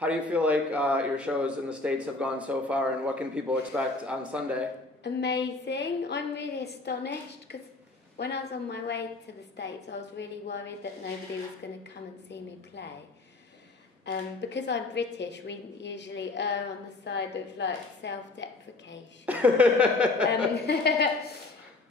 How do you feel like your shows in the States have gone so far, and what can people expect on Sunday? Amazing. I'm really astonished because when I was on my way to the States, I was really worried that nobody was going to come and see me play. Because I'm British, we usually err on the side of like self-deprecation.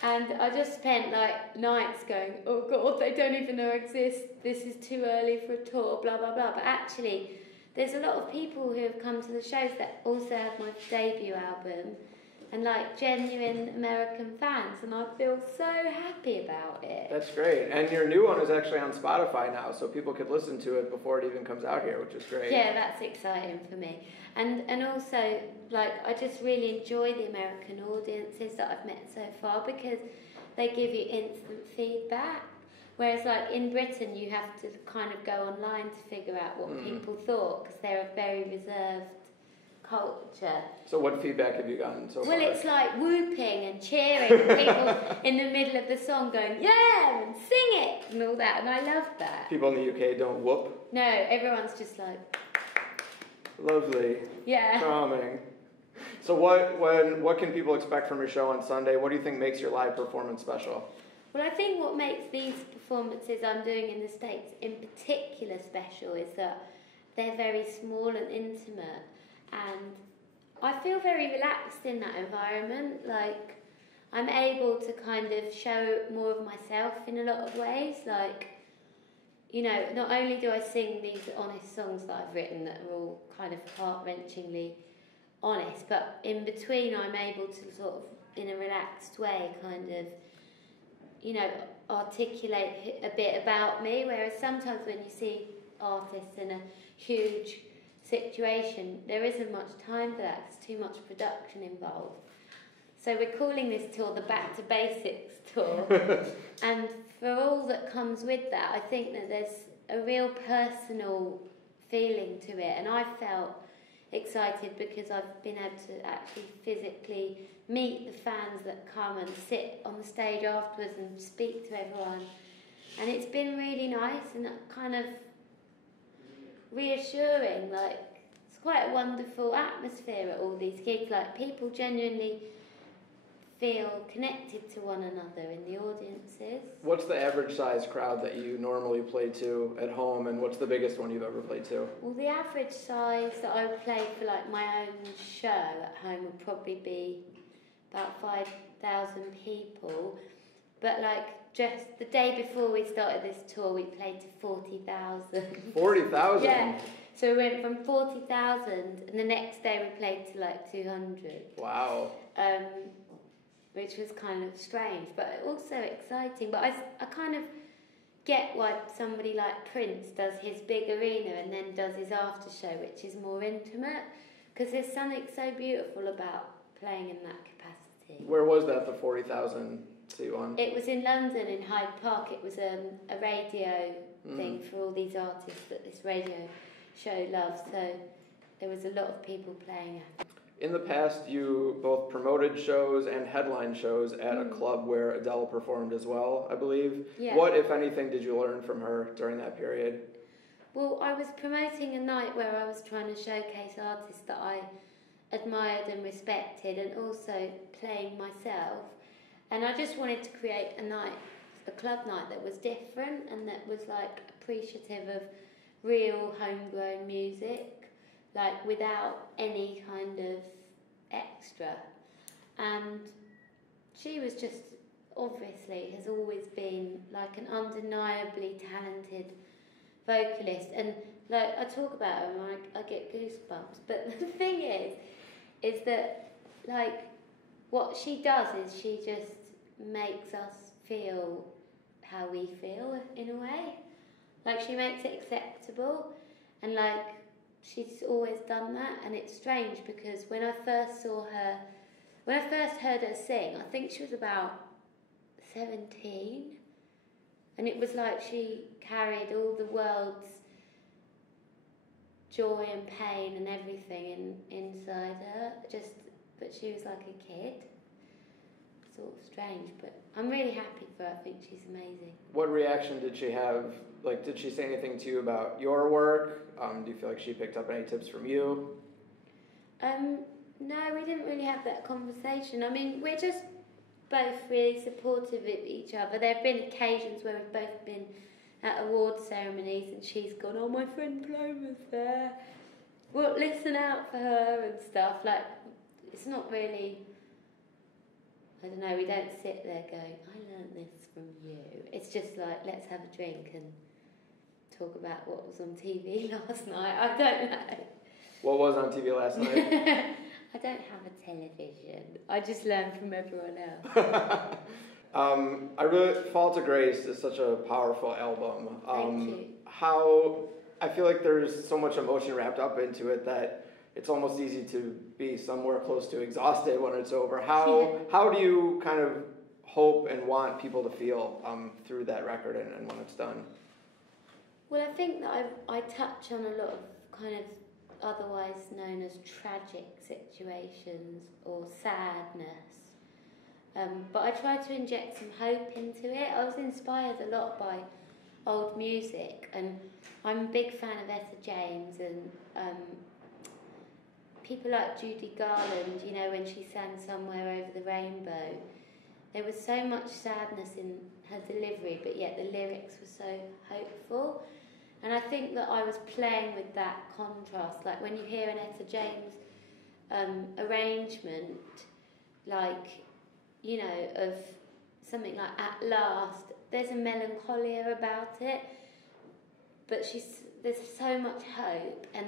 And I just spent like nights going, oh God, they don't even know I exist. This is too early for a tour, blah, blah, blah. But actually, there's a lot of people who have come to the shows that also have my debut album and like genuine American fans, and I feel so happy about it. That's great. And your new one is actually on Spotify now, so people could listen to it before it even comes out here, which is great. Yeah, that's exciting for me. And also, like, I just really enjoy the American audiences that I've met so far because they give you instant feedback. Whereas, like, in Britain, you have to kind of go online to figure out what people thought because they're a very reserved culture. So what feedback have you gotten so far? Well, it's like whooping and cheering, and people in the middle of the song going, yeah, and sing it, and all that, and I love that. People in the UK don't whoop? No, everyone's just like... Lovely. Yeah. Charming. So what can people expect from your show on Sunday? What do you think makes your live performance special? Well, I think what makes these performances I'm doing in the States in particular special is that they're very small and intimate, and I feel very relaxed in that environment. Like, I'm able to kind of show more of myself in a lot of ways. Like, you know, not only do I sing these honest songs that I've written that are all kind of heart-wrenchingly honest, but in between I'm able to sort of, in a relaxed way, kind of, you know, articulate a bit about me, whereas sometimes when you see artists in a huge situation, there isn't much time for that. There's too much production involved. So we're calling this tour the Back to Basics tour. And for all that comes with that, I think that there's a real personal feeling to it. And I felt excited because I've been able to actually physically meet the fans that come and sit on the stage afterwards and speak to everyone. And it's been really nice and kind of reassuring. Like, it's quite a wonderful atmosphere at all these gigs. Like, people genuinely feel connected to one another in the audiences. What's the average size crowd that you normally play to at home, and what's the biggest one you've ever played to? Well, the average size that I would play for like my own show at home would probably be about 5,000 people. But like just the day before we started this tour, we played to 40,000. 40,000? Yeah. So we went from 40,000 and the next day we played to like 200. Wow. Which was kind of strange, but also exciting. But I kind of get why somebody like Prince does his big arena and then does his after show, which is more intimate, because there's something so beautiful about playing in that capacity. Where was that, the 40,000 seat one? It was in London, in Hyde Park. It was a radio thing for all these artists that this radio show loves. So there was a lot of people playing it. In the past, you both promoted shows and headline shows at a club where Adele performed as well, I believe. Yeah. What, if anything, did you learn from her during that period? Well, I was promoting a night where I was trying to showcase artists that I admired and respected, and also playing myself. And I just wanted to create a club night that was different and that was like appreciative of real homegrown music, like without any kind of extra. And she was just, obviously, has always been like an undeniably talented vocalist. And like I talk about her and I get goosebumps. But the thing is that like what she does is she just makes us feel how we feel in a way. Like she makes it acceptable, and like she's always done that. And it's strange because when I first heard her sing, I think she was about 17, and it was like she carried all the world's joy and pain and everything inside her, but she was like a kid. sort of strange, but I'm really happy for her. I think she's amazing. What reaction did she have? Like, did she say anything to you about your work? Do you feel like she picked up any tips from you? No, we didn't really have that conversation. I mean, we're just both really supportive of each other. There have been occasions where we've both been at award ceremonies and she's gone, oh, my friend Paloma's there. Well, listen out for her and stuff. Like, it's not really, I don't know, we don't sit there going, I learnt this from you. It's just like, let's have a drink and talk about what was on TV last night. I don't know. What was on TV last night? I don't have a television. I just learn from everyone else. I really, Fall to Grace is such a powerful album. Thank you. I feel like there's so much emotion wrapped up into it that it's almost easy to be somewhere close to exhausted when it's over. How do you kind of hope and want people to feel through that record and when it's done? Well, I think that I touch on a lot of kind of otherwise known as tragic situations or sadness. But I try to inject some hope into it. I was inspired a lot by old music, and I'm a big fan of Etta James and people like Judy Garland, you know, when she sang Somewhere Over the Rainbow. There was so much sadness in her delivery, but yet the lyrics were so hopeful. And I think that I was playing with that contrast. Like when you hear an Etta James arrangement, like, you know, of something like At Last, there's a melancholia about it, but there's so much hope. And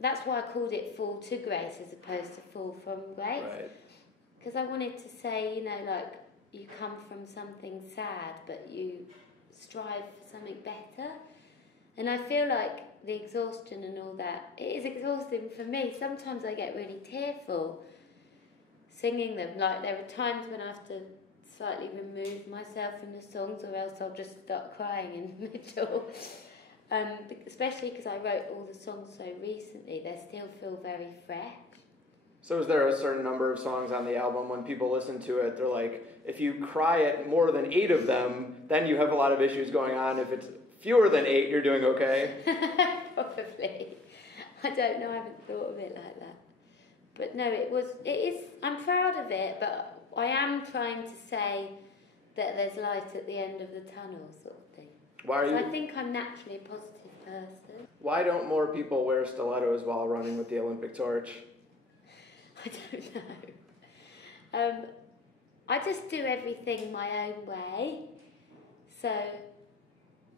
that's why I called it Fall to Grace as opposed to Fall from Grace. Right. Because I wanted to say, you know, like, you come from something sad, but you strive for something better. And I feel like the exhaustion and all that, it is exhausting for me. Sometimes I get really tearful singing them. Like, there are times when I have to slightly remove myself from the songs, or else I'll just start crying in the middle. Especially because I wrote all the songs so recently, they still feel very fresh. So is there a certain number of songs on the album when people listen to it, they're like, if you cry at more than 8 of them, then you have a lot of issues going on. If it's fewer than 8, you're doing okay? Probably. I don't know, I haven't thought of it like that. But no, it is, I'm proud of it, but I am trying to say that there's light at the end of the tunnel, sort of thing. I think I'm naturally a positive person. Why don't more people wear stilettos while running with the Olympic torch? I don't know. I just do everything my own way. So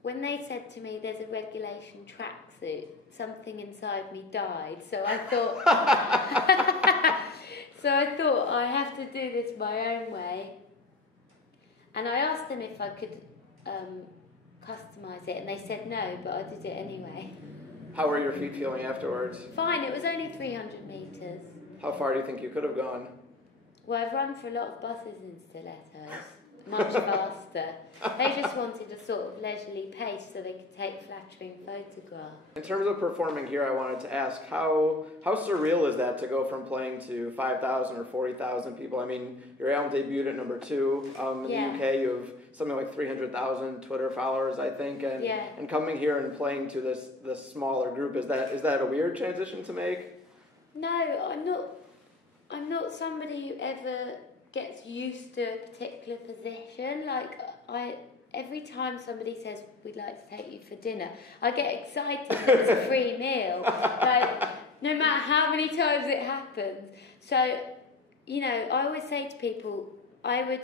when they said to me there's a regulation tracksuit, something inside me died. So I thought I have to do this my own way. And I asked them if I could customise it, and they said no, but I did it anyway. How were your feet feeling afterwards? Fine, it was only 300 metres. How far do you think you could have gone? Well, I've run for a lot of buses in stilettos, much faster. They just wanted a sort of leisurely pace so they could take flattering photographs. In terms of performing here, I wanted to ask, how surreal is that to go from playing to 5,000 or 40,000 people? I mean, your album debuted at number 2. In the UK, you have something like 300,000 Twitter followers, I think. And coming here and playing to this smaller group, is that a weird transition to make? No, I'm not somebody who ever gets used to a particular position. Like, every time somebody says, we'd like to take you for dinner, I get excited that it's a free meal. Like, no matter how many times it happens. So, you know, I always say to people, I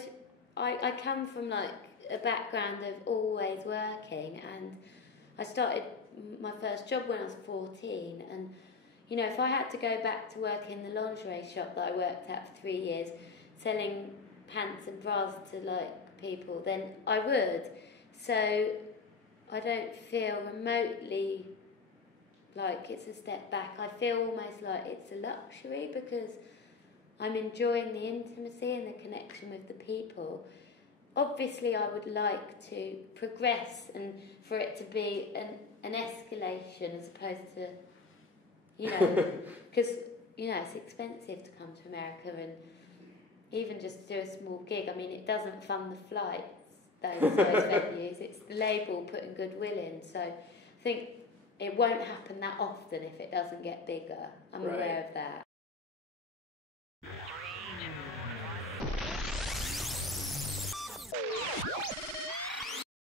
come from like a background of always working, and I started my first job when I was 14, and you know, if I had to go back to work in the lingerie shop that I worked at for 3 years, selling pants and bras to like people, then I would. So I don't feel remotely like it's a step back. I feel almost like it's a luxury because I'm enjoying the intimacy and the connection with the people. Obviously, I would like to progress and for it to be an escalation as opposed to, you know, because, you know, it's expensive to come to America, and even just do a small gig. I mean, it doesn't fund the flights, those venues. It's the label putting goodwill in. So I think it won't happen that often if it doesn't get bigger. I'm aware of that.